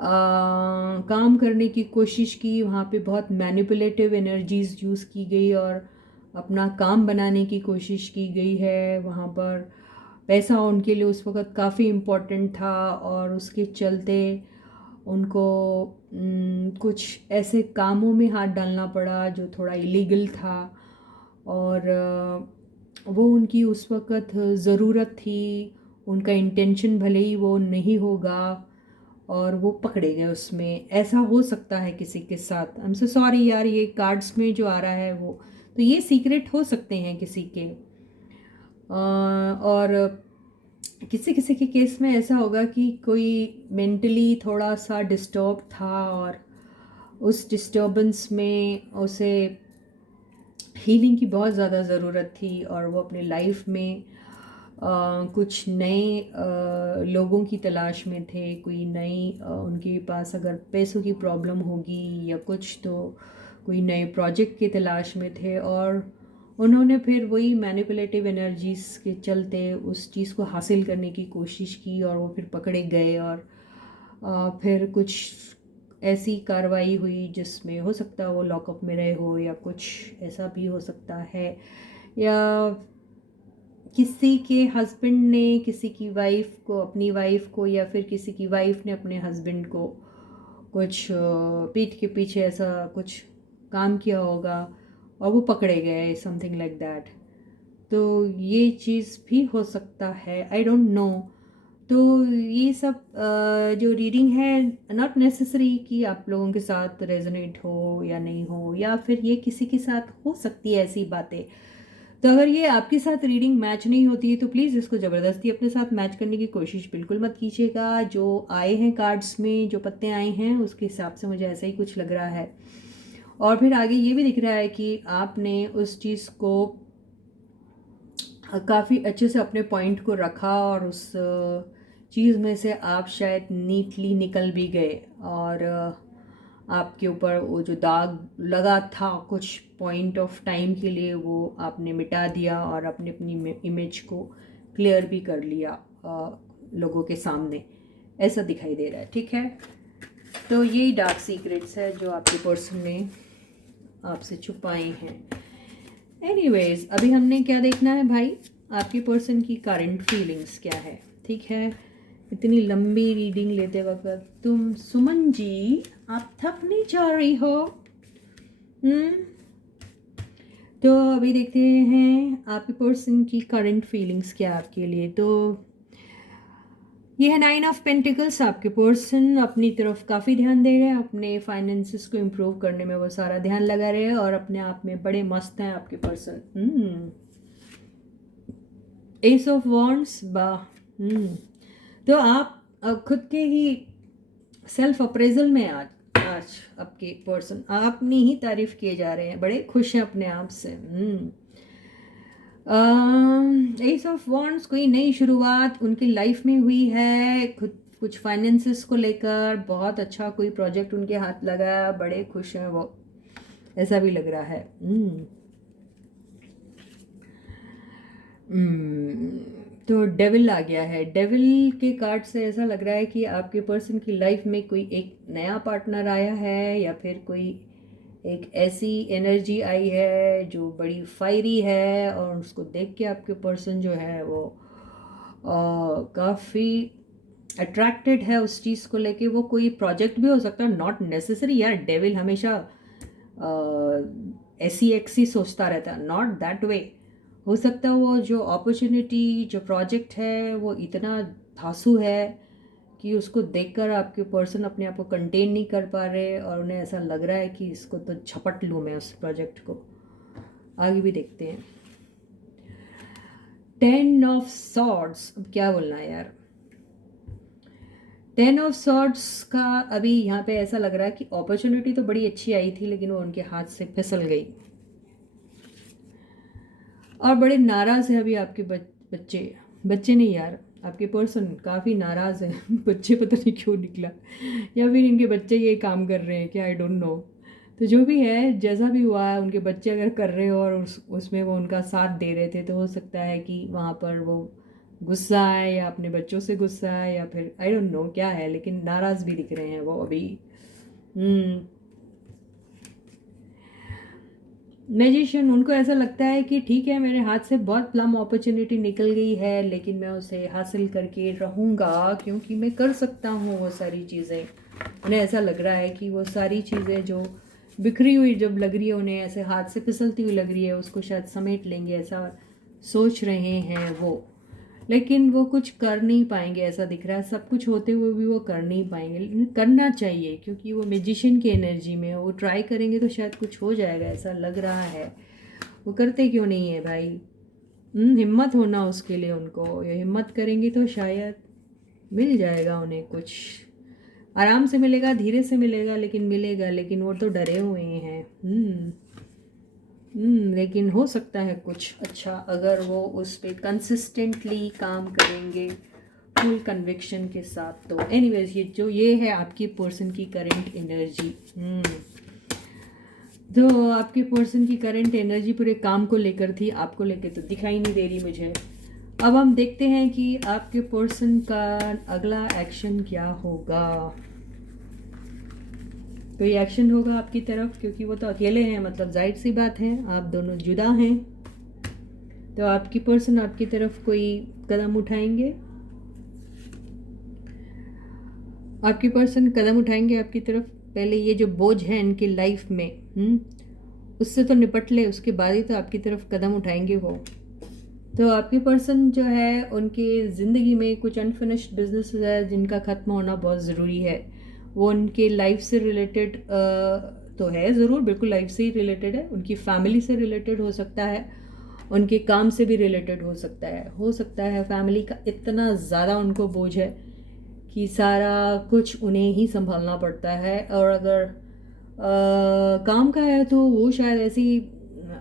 काम करने की कोशिश की, वहाँ पे बहुत मैनिपुलेटिव एनर्जीज यूज़ की गई और अपना काम बनाने की कोशिश की गई है। वहाँ पर पैसा उनके लिए उस वक़्त काफ़ी इम्पोर्टेंट था और उसके चलते उनको कुछ ऐसे कामों में हाथ डालना पड़ा जो थोड़ा इलीगल था, और वो उनकी उस वक़्त ज़रूरत थी, उनका इंटेंशन भले ही वो नहीं होगा, और वो पकड़े गए उसमें। ऐसा हो सकता है किसी के साथ। आई एम सो सॉरी यार, ये कार्ड्स में जो आ रहा है वो, तो ये सीक्रेट हो सकते हैं किसी के। और किसी किसी के केस में ऐसा होगा कि कोई मेंटली थोड़ा सा डिस्टर्ब था और उस डिस्टर्बेंस में उसे हीलिंग की बहुत ज़्यादा ज़रूरत थी, और वो अपने लाइफ में कुछ नए लोगों की तलाश में थे, कोई नई उनके पास अगर पैसों की प्रॉब्लम होगी या कुछ, तो कोई नए प्रोजेक्ट की तलाश में थे, और उन्होंने फिर वही मैनिपुलेटिव एनर्जीज के चलते उस चीज़ को हासिल करने की कोशिश की, और वो फिर पकड़े गए, और फिर कुछ ऐसी कार्रवाई हुई जिसमें हो सकता है वो लॉकअप में रहे हो, या कुछ ऐसा भी हो सकता है, या किसी के हस्बैंड ने किसी की वाइफ को, अपनी वाइफ को, या फिर किसी की वाइफ ने अपने हस्बैंड को कुछ पीठ के पीछे ऐसा कुछ काम किया होगा और वो पकड़े गए, समथिंग लाइक दैट। तो ये चीज़ भी हो सकता है, आई डोंट नो। तो ये सब जो रीडिंग है, नॉट नेसेसरी कि आप लोगों के साथ रेजोनेट हो या नहीं हो, या फिर ये किसी के साथ हो सकती है ऐसी बातें। तो अगर ये आपके साथ रीडिंग मैच नहीं होती है तो प्लीज़ इसको ज़बरदस्ती अपने साथ मैच करने की कोशिश बिल्कुल मत कीजिएगा। जो आए हैं कार्ड्स में, जो पत्ते आए हैं, उसके हिसाब से मुझे ऐसा ही कुछ लग रहा है। और फिर आगे ये भी दिख रहा है कि आपने उस चीज़ को काफ़ी अच्छे से अपने पॉइंट को रखा और उस चीज़ में से आप शायद नीटली निकल भी गए और आपके ऊपर वो जो दाग लगा था कुछ पॉइंट ऑफ टाइम के लिए वो आपने मिटा दिया और अपनी अपनी इमेज को क्लियर भी कर लिया लोगों के सामने, ऐसा दिखाई दे रहा है। ठीक है, तो यही डार्क सीक्रेट्स है जो आपके पर्सन ने आपसे छुपाए हैं। एनीवेज, अभी हमने क्या देखना है भाई, आपके पर्सन की करंट फीलिंग्स क्या है। ठीक है, इतनी लंबी रीडिंग लेते वक्त तुम सुमन जी आप थक नहीं जा रही हो? तो अभी देखते हैं आपके पर्सन की करंट फीलिंग्स क्या आपके लिए। तो ये है 9 ऑफ पेंटिकल्स। आपके पर्सन अपनी तरफ काफ़ी ध्यान दे रहे हैं, अपने फाइनेंसिस को इम्प्रूव करने में वो सारा ध्यान लगा रहे हैं और अपने आप में बड़े मस्त हैं आपके पर्सन। एस ऑफ वॉन्ड्स, तो आप खुद के ही सेल्फ अप्रेजल में आज आपके पर्सन अपनी ही तारीफ किए जा रहे हैं, बड़े खुश हैं अपने आप से। एस ऑफ वॉन्ड्स, कोई नई शुरुआत उनकी लाइफ में हुई है, खुद कुछ फाइनेंसिस को लेकर बहुत अच्छा कोई प्रोजेक्ट उनके हाथ लगा, बड़े खुश हैं वो, ऐसा भी लग रहा है। तो डेविल आ गया है। डेविल के कार्ड से ऐसा लग रहा है कि आपके पर्सन की लाइफ में कोई एक नया पार्टनर आया है या फिर कोई एक ऐसी एनर्जी आई है जो बड़ी फायरी है और उसको देख के आपके पर्सन जो है वो काफ़ी अट्रैक्टेड है उस चीज़ को लेके। वो कोई प्रोजेक्ट भी हो सकता है, नॉट नेसेसरी यार, डेविल हमेशा ऐसी एक्सी सोचता रहता है, नॉट दैट वे। हो सकता है वो जो अपॉर्चुनिटी जो प्रोजेक्ट है वो इतना धांसू है कि उसको देखकर आपके पर्सन अपने आप को कंटेन नहीं कर पा रहे और उन्हें ऐसा लग रहा है कि इसको तो झपट लूँ मैं उस प्रोजेक्ट को। आगे भी देखते हैं। 10 ऑफ सॉर्ड्स, अब क्या बोलना है यार। 10 ऑफ सॉर्ड्स का अभी यहाँ पे ऐसा लग रहा है कि अपॉर्चुनिटी तो बड़ी अच्छी आई थी लेकिन वो उनके हाथ से फिसल गई और बड़े नाराज़ है अभी आपके बच्चे नहीं यार, आपके पर्सन काफ़ी नाराज़ है। बच्चे पता नहीं क्यों निकला, या फिर इनके बच्चे ये काम कर रहे हैं क्या, आई डोंट नो। तो जो भी है, जैसा भी हुआ है, उनके बच्चे अगर कर रहे हो और उसमें वो उनका साथ दे रहे थे तो हो सकता है कि वहाँ पर वो गुस्सा है या अपने बच्चों से गुस्सा है या फिर आई डोंट नो क्या है, लेकिन नाराज़ भी दिख रहे हैं वो अभी। मैजिशियन, उनको ऐसा लगता है कि ठीक है मेरे हाथ से बहुत प्लम अपॉर्चुनिटी निकल गई है लेकिन मैं उसे हासिल करके रहूँगा क्योंकि मैं कर सकता हूँ वो सारी चीज़ें। उन्हें ऐसा लग रहा है कि वो सारी चीज़ें जो बिखरी हुई जब लग रही है उन्हें, ऐसे हाथ से फिसलती हुई लग रही है, उसको शायद समेट लेंगे ऐसा सोच रहे हैं वो, लेकिन वो कुछ कर नहीं पाएंगे ऐसा दिख रहा है। सब कुछ होते हुए भी वो कर नहीं पाएंगे, लेकिन करना चाहिए क्योंकि वो मैजिशियन की एनर्जी में, वो ट्राई करेंगे तो शायद कुछ हो जाएगा ऐसा लग रहा है। वो करते क्यों नहीं है भाई, हिम्मत होना उसके लिए, उनको ये हिम्मत करेंगे तो शायद मिल जाएगा उन्हें, कुछ आराम से मिलेगा, धीरे से मिलेगा लेकिन मिलेगा। लेकिन वो तो डरे हुए हैं। लेकिन हो सकता है कुछ अच्छा अगर वो उस पर कंसिस्टेंटली काम करेंगे फुल कन्विक्शन के साथ। तो एनीवेज, ये है आपकी पर्सन की करंट एनर्जी। तो आपके पर्सन की करंट एनर्जी पूरे काम को लेकर थी, आपको लेकर तो दिखाई नहीं दे रही मुझे। अब हम देखते हैं कि आपके पर्सन का अगला एक्शन क्या होगा। कोई एक्शन होगा आपकी तरफ, क्योंकि वो तो अकेले हैं, मतलब जाहिर सी बात है आप दोनों जुदा हैं। तो आपकी पर्सन आपकी तरफ कोई कदम उठाएंगे, आपकी पर्सन कदम उठाएंगे आपकी तरफ। पहले ये जो बोझ है इनकी लाइफ में उससे तो निपट ले, उसके बाद ही तो आपकी तरफ कदम उठाएंगे वो। तो आपके पर्सन जो है उनकी ज़िंदगी में कुछ अनफिनिश्ड बिजनेस है जिनका ख़त्म होना बहुत ज़रूरी है। वो उनके लाइफ से रिलेटेड तो है ज़रूर, बिल्कुल लाइफ से ही रिलेटेड है, उनकी फैमिली से रिलेटेड हो सकता है, उनके काम से भी रिलेटेड हो सकता है फैमिली का इतना ज़्यादा उनको बोझ है कि सारा कुछ उन्हें ही संभालना पड़ता है। और अगर काम का है तो वो शायद ऐसी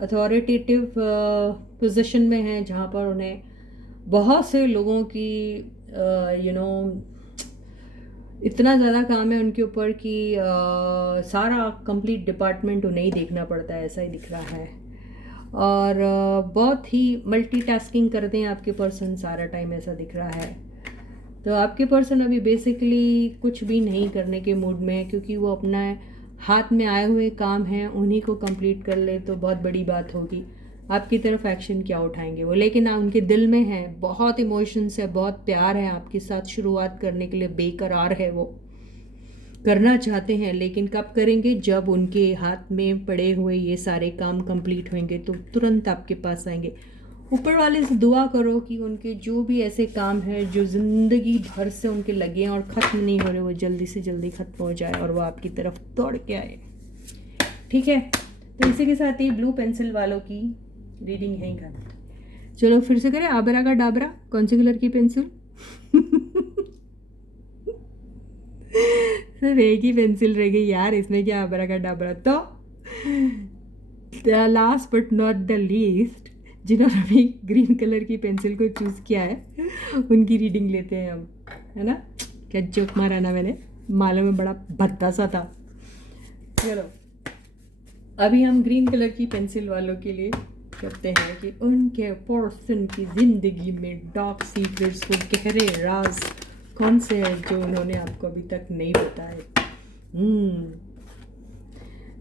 अथॉरिटेटिव पोजीशन में हैं, जहाँ पर उन्हें बहुत से लोगों की इतना ज़्यादा काम है उनके ऊपर कि सारा कंप्लीट डिपार्टमेंट उन्हें ही देखना पड़ता है, ऐसा ही दिख रहा है। और बहुत ही मल्टीटास्किंग करते हैं आपके पर्सन सारा टाइम, ऐसा दिख रहा है। तो आपके पर्सन अभी बेसिकली कुछ भी नहीं करने के मूड में है, क्योंकि वो अपना हाथ में आए हुए काम हैं उन्हीं को कंप्लीट कर ले तो बहुत बड़ी बात होगी। आपकी तरफ एक्शन क्या उठाएंगे वो, लेकिन उनके दिल में है, बहुत इमोशंस है, बहुत प्यार है आपके साथ, शुरुआत करने के लिए बेकरार है, वो करना चाहते हैं। लेकिन कब करेंगे, जब उनके हाथ में पड़े हुए ये सारे काम कंप्लीट होंगे तो तुरंत आपके पास आएंगे। ऊपर वाले से दुआ करो कि उनके जो भी ऐसे काम हैं जो ज़िंदगी भर से उनके लगे हैं और ख़त्म नहीं हो रहे, वो जल्दी से जल्दी ख़त्म हो जाए और वो आपकी तरफ दौड़ के आए। ठीक है, तो इसी के साथ ही ब्लू पेंसिल वालों की रीडिंग है ही। चलो फिर से करें, आबरा का डाबरा, कौन से कलर की पेंसिल? सिर्फ एक ही पेंसिल रह गई यार, इसमें क्या आबरा का डाबरा। तो last but not the least, जिन्होंने भी ग्रीन कलर की पेंसिल को चूज़ किया है उनकी रीडिंग लेते हैं हम, है ना। क्या जोक मारा ना मैंने, मालूम में बड़ा भद्दा सा था। चलो अभी हम ग्रीन कलर की पेंसिल वालों के लिए करते हैं कि उनके पर्सन की ज़िंदगी में डार्क सीक्रेट्स, वो गहरे राज कौन से हैं जो उन्होंने आपको अभी तक नहीं बताए।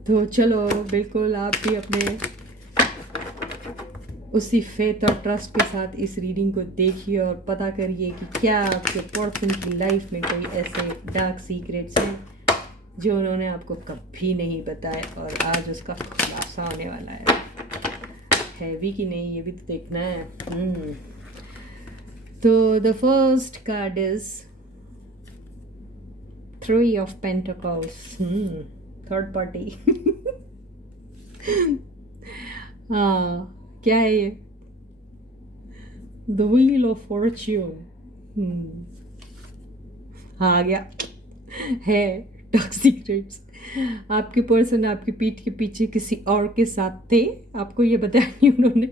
तो चलो बिल्कुल आप भी अपने उसी फेथ और ट्रस्ट के साथ इस रीडिंग को देखिए और पता करिए कि क्या आपके पर्सन की लाइफ में कोई ऐसे डार्क सीक्रेट्स हैं जो उन्होंने आपको कभी नहीं बताए और आज उसका खुलासा होने वाला है भी कि नहीं, ये भी तो देखना है। तो the first card is 3 of pentacles, third party. हाँ, क्या है ये? The wheel of Fortune. हाँ आ गया है डार्क सीक्रेट्स। आपके पर्सन आपकी पीठ के पीछे किसी और के साथ थे, आपको ये बताया नहीं उन्होंने।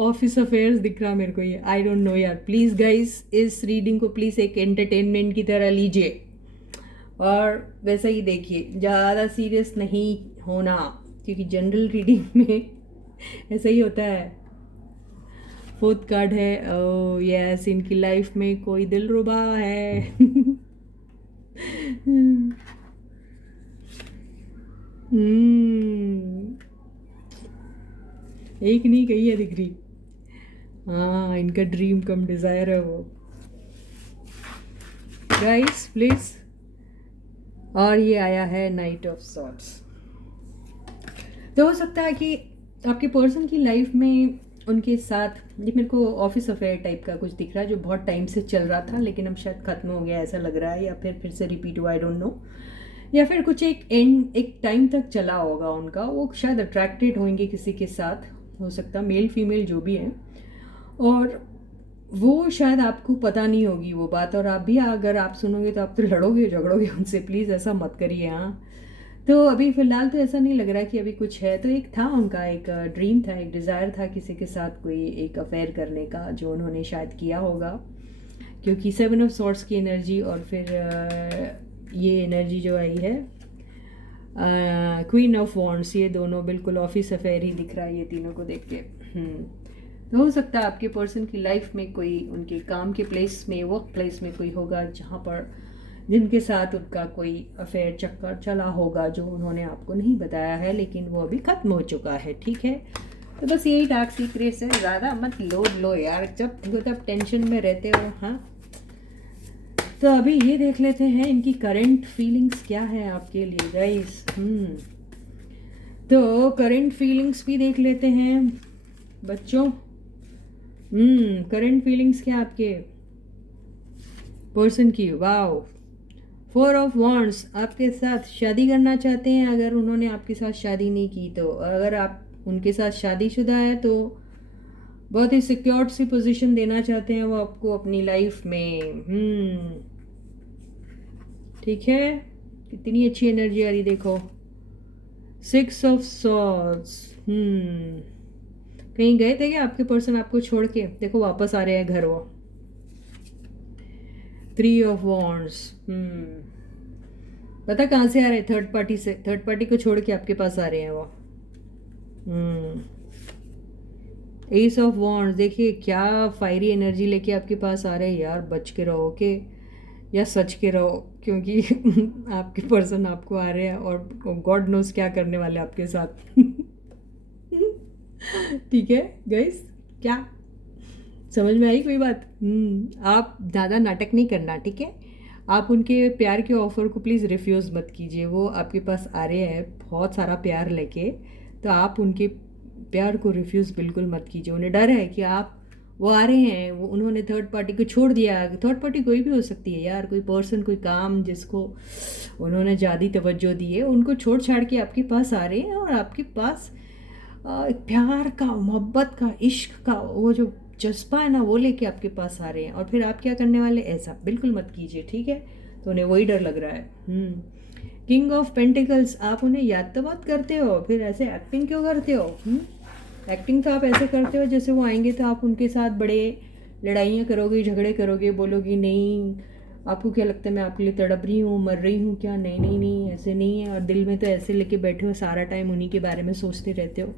ऑफिस अफेयर्स दिख रहा मेरे को ये, आई डोंट नो यार। प्लीज़ गाइस इस रीडिंग को प्लीज़ एक एंटरटेनमेंट की तरह लीजिए और वैसा ही देखिए, ज़्यादा सीरियस नहीं होना, क्योंकि जनरल रीडिंग में ऐसा ही होता है। फोर्थ कार्ड है, ओह यस, इनकी लाइफ में कोई दिलरुबा है। एक नहीं कही है दिख रही। हाँ, इनका ड्रीम कम डिज़ायर है वो। गाइस प्लीज, और ये आया है नाइट ऑफ सॉर्ड्स। तो हो सकता है कि आपके पर्सन की लाइफ में उनके साथ, ये मेरे को ऑफिस अफेयर टाइप का कुछ दिख रहा है जो बहुत टाइम से चल रहा था लेकिन अब शायद ख़त्म हो गया ऐसा लग रहा है, या फिर से रिपीट हुआ, आई डोंट नो, या फिर कुछ एक टाइम तक चला होगा उनका। वो शायद अट्रैक्टेड होंगे किसी के साथ, हो सकता मेल फीमेल जो भी है, और वो शायद आपको पता नहीं होगी वो बात, और आप भी अगर आप सुनोगे तो आप तो लड़ोगे झगड़ोगे उनसे। प्लीज़ ऐसा मत करिए। हाँ, तो अभी फ़िलहाल तो ऐसा नहीं लग रहा कि अभी कुछ है। तो एक था उनका, एक ड्रीम था, एक डिज़ायर था किसी के साथ कोई एक अफेयर करने का, जो उन्होंने शायद किया होगा, क्योंकि 7 ऑफ सॉर्ड्स की एनर्जी और फिर ये एनर्जी जो आई है क्वीन ऑफ वॉन्ड्स, ये दोनों बिल्कुल ऑफिस अफेयर ही दिख रहा है ये तीनों को देख के। तो हो सकता है आपके पर्सन की लाइफ में कोई उनके काम के प्लेस में, वर्क प्लेस में कोई होगा जहाँ पर जिनके साथ उनका कोई अफेयर चक्कर चला होगा जो उन्होंने आपको नहीं बताया है, लेकिन वो अभी ख़त्म हो चुका है। ठीक है, तो बस यही डार्क सीक्रेट्स है, ज़्यादा मत लोड लो यार, जब टेंशन में रहते हो। हाँ, तो अभी ये देख लेते हैं इनकी करंट फीलिंग्स क्या है आपके लिए गाइस। तो करंट फीलिंग्स भी देख लेते हैं बच्चों। करंट फीलिंग्स क्या आपके पर्सन की? वाओ, 4 ऑफ वॉन्ड्स, आपके साथ शादी करना चाहते हैं अगर उन्होंने आपके साथ शादी नहीं की तो। अगर आप उनके साथ शादीशुदा है तो बहुत ही सिक्योर्ड सी पोजीशन देना चाहते हैं वो आपको अपनी लाइफ में। ठीक है, कितनी अच्छी एनर्जी आ रही देखो। 6 ऑफ सॉर्ड्स। कहीं गए थे क्या आपके पर्सन आपको छोड़ के? देखो वापस आ रहे हैं घर वो। 3 ऑफ वॉन्ड्स। पता कहाँ से आ रहे हैं? थर्ड पार्टी से। थर्ड पार्टी को छोड़ के आपके पास आ रहे हैं वो। S of wands. देखिए क्या फायरी एनर्जी लेके आपके पास आ रहे हैं यार। बच के रहो के या सच के रहो, क्योंकि आपके पर्सन आपको आ रहे हैं और गॉड नोस क्या करने वाले आपके साथ। ठीक है गाइस, क्या समझ में आई कोई बात? आप ज़्यादा नाटक नहीं करना, ठीक है? आप उनके प्यार के ऑफ़र को प्लीज़ रिफ्यूज़ मत कीजिए। वो आपके पास आ रहे हैं बहुत सारा प्यार लेके, तो आप उनके प्यार को रिफ्यूज़ बिल्कुल मत कीजिए। उन्हें डर है कि आप, वो आ रहे हैं, वो उन्होंने थर्ड पार्टी को छोड़ दिया। थर्ड पार्टी कोई भी हो सकती है यार, कोई पर्सन, कोई काम जिसको उन्होंने ज़्यादा तवज्जो दी है, उनको छोड़ छाड़ के आपके पास आ रहे हैं और आपके पास एक प्यार का, मोहब्बत का, इश्क का वो जो जज्बा है ना, वो लेके आपके पास आ रहे हैं। और फिर आप क्या करने वाले? ऐसा बिल्कुल मत कीजिए, ठीक है? तो उन्हें वही डर लग रहा है। King of pentacles. आप उन्हें याद तो बहुत करते हो, फिर ऐसे एक्टिंग क्यों करते हो? एक्टिंग तो आप ऐसे करते हो जैसे वो आएंगे तो आप उनके साथ बड़े लड़ाइयाँ करोगे, झगड़े करोगे, बोलोगे नहीं, आपको क्या लगता है मैं आपके लिए तड़प रही हूँ, मर रही हूँ क्या? नहीं नहीं नहीं, ऐसे नहीं है। और दिल में तो ऐसे लेके बैठे हो, सारा टाइम उन्हीं के बारे में सोचते रहते हो।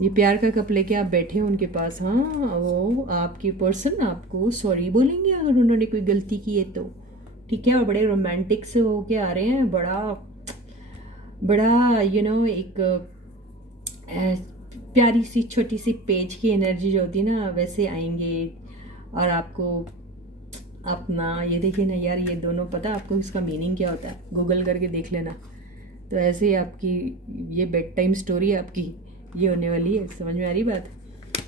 ये प्यार का कप लेके आप बैठे हो उनके पास। हाँ, वो आपके पर्सन आपको सॉरी बोलेंगे अगर उन्होंने कोई गलती की है तो, ठीक है? और बड़े रोमांटिक से होके आ रहे हैं, बड़ा बड़ा एक प्यारी सी छोटी सी पेज की एनर्जी जो होती है ना, वैसे आएंगे। और आपको अपना ये देखिए ना यार, ये दोनों, पता आपको इसका मीनिंग क्या होता है? गूगल करके देख लेना। तो ऐसे ही आपकी ये बेड टाइम स्टोरी आपकी ये होने वाली है। समझ में आ रही बात?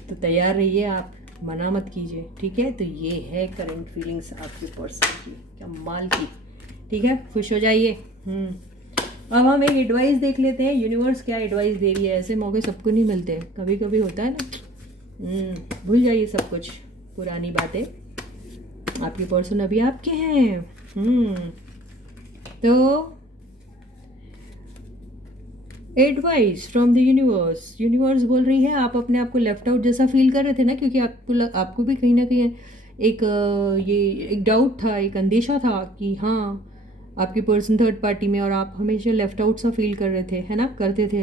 तो तैयार रहिए आप, मना मत कीजिए, ठीक है? तो ये है करंट फीलिंग्स आपके पर्सन की, क्या माल की, ठीक है? खुश हो जाइए। अब हम एक एडवाइस देख लेते हैं, यूनिवर्स क्या एडवाइस दे रही है। ऐसे मौके सबको नहीं मिलते, कभी कभी होता है ना। भूल जाइए सब कुछ, पुरानी बातें। आपके पर्सन अभी आपके हैं। तो advice from the universe. Universe बोल रही है आप अपने आप को लेफ्ट आउट जैसा फील कर रहे थे ना, क्योंकि आपको भी कहीं ना कहीं एक ये एक डाउट था, एक अंदेशा था कि हाँ आपके पर्सन थर्ड पार्टी में और आप हमेशा लेफ्ट आउट सा फील कर रहे थे, है ना? करते थे,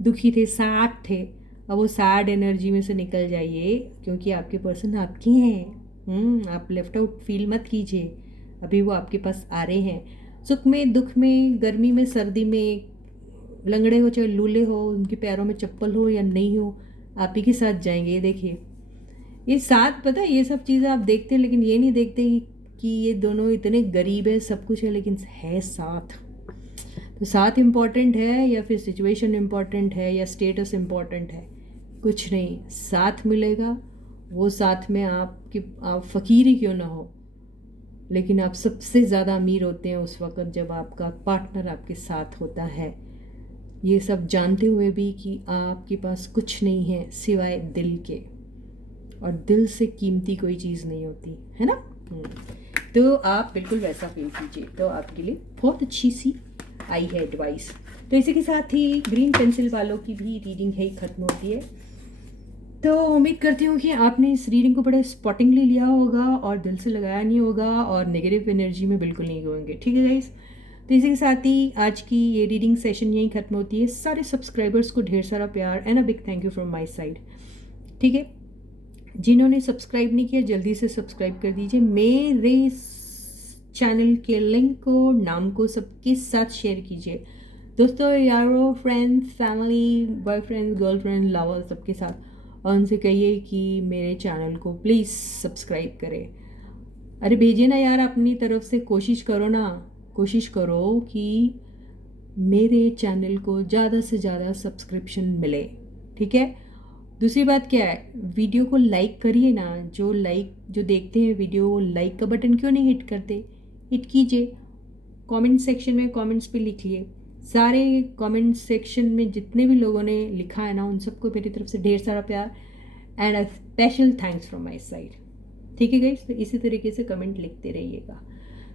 दुखी थे, सैड थे। अब वो सैड एनर्जी में से निकल जाइए, क्योंकि आपके पर्सन आपके हैं। आप लेफ्ट आउट फील मत कीजिए, अभी वो आपके पास आ रहे हैं। सुख में, दुख में, गर्मी में, सर्दी में, लंगड़े हो चाहे लूले हो, उनके पैरों में चप्पल हो या नहीं हो, आप ही के साथ जाएंगे। ये देखिए, ये साथ, पता है ये सब चीज़ें आप देखते हैं, लेकिन ये नहीं देखते कि ये दोनों इतने गरीब है, सब कुछ है, लेकिन है साथ। तो साथ इम्पॉर्टेंट है या फिर सिचुएशन इम्पॉर्टेंट है या स्टेटस इम्पॉर्टेंट है? कुछ नहीं, साथ मिलेगा। वो साथ में आप फ़कीर ही क्यों ना हो, लेकिन आप सबसे ज़्यादा अमीर होते हैं उस वक़्त जब आपका पार्टनर आपके साथ होता है। ये सब जानते हुए भी कि आपके पास कुछ नहीं है सिवाय दिल के, और दिल से कीमती कोई चीज़ नहीं होती है ना। तो आप बिल्कुल वैसा फील कीजिए, तो आपके लिए बहुत अच्छी सी आई है एडवाइस। तो इसी के साथ ही ग्रीन पेंसिल वालों की भी रीडिंग है ख़त्म होती है। तो उम्मीद करती हूँ कि आपने इस रीडिंग को बड़े स्पॉटिंगली लिया होगा और दिल से लगाया नहीं होगा और नेगेटिव एनर्जी में बिल्कुल नहीं होंगे, ठीक है गाइस? तो इसी के साथ ही आज की ये रीडिंग सेशन यहीं ख़त्म होती है। सारे सब्सक्राइबर्स को ढेर सारा प्यार and a big thank you from my side, ठीक है? जिन्होंने सब्सक्राइब नहीं किया जल्दी से सब्सक्राइब कर दीजिए। मेरे चैनल के लिंक को, नाम को सबके साथ शेयर कीजिए, दोस्तों, यारों, friends, family, boyfriend, girlfriend, lover, सबके साथ। और उनसे कहिए कि मेरे चैनल को प्लीज़ सब्सक्राइब करें। अरे भेजिए ना यार, अपनी तरफ से कोशिश करो ना, कोशिश करो कि मेरे चैनल को ज़्यादा से ज़्यादा सब्सक्रिप्शन मिले, ठीक है? दूसरी बात क्या है, वीडियो को लाइक करिए ना। जो देखते हैं वीडियो, लाइक का बटन क्यों नहीं हिट करते? हिट कीजिए। कमेंट सेक्शन में कमेंट्स पे लिखिए। सारे कमेंट सेक्शन में जितने भी लोगों ने लिखा है ना, उन सबको मेरी तरफ से ढेर सारा प्यार and a special thanks from my side, ठीक है गाइस? तो इसी तरीके से कमेंट लिखते रहिएगा।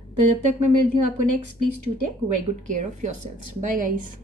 तो जब तक मैं मिलती हूँ आपको next, please to take very good care of yourselves. Bye guys.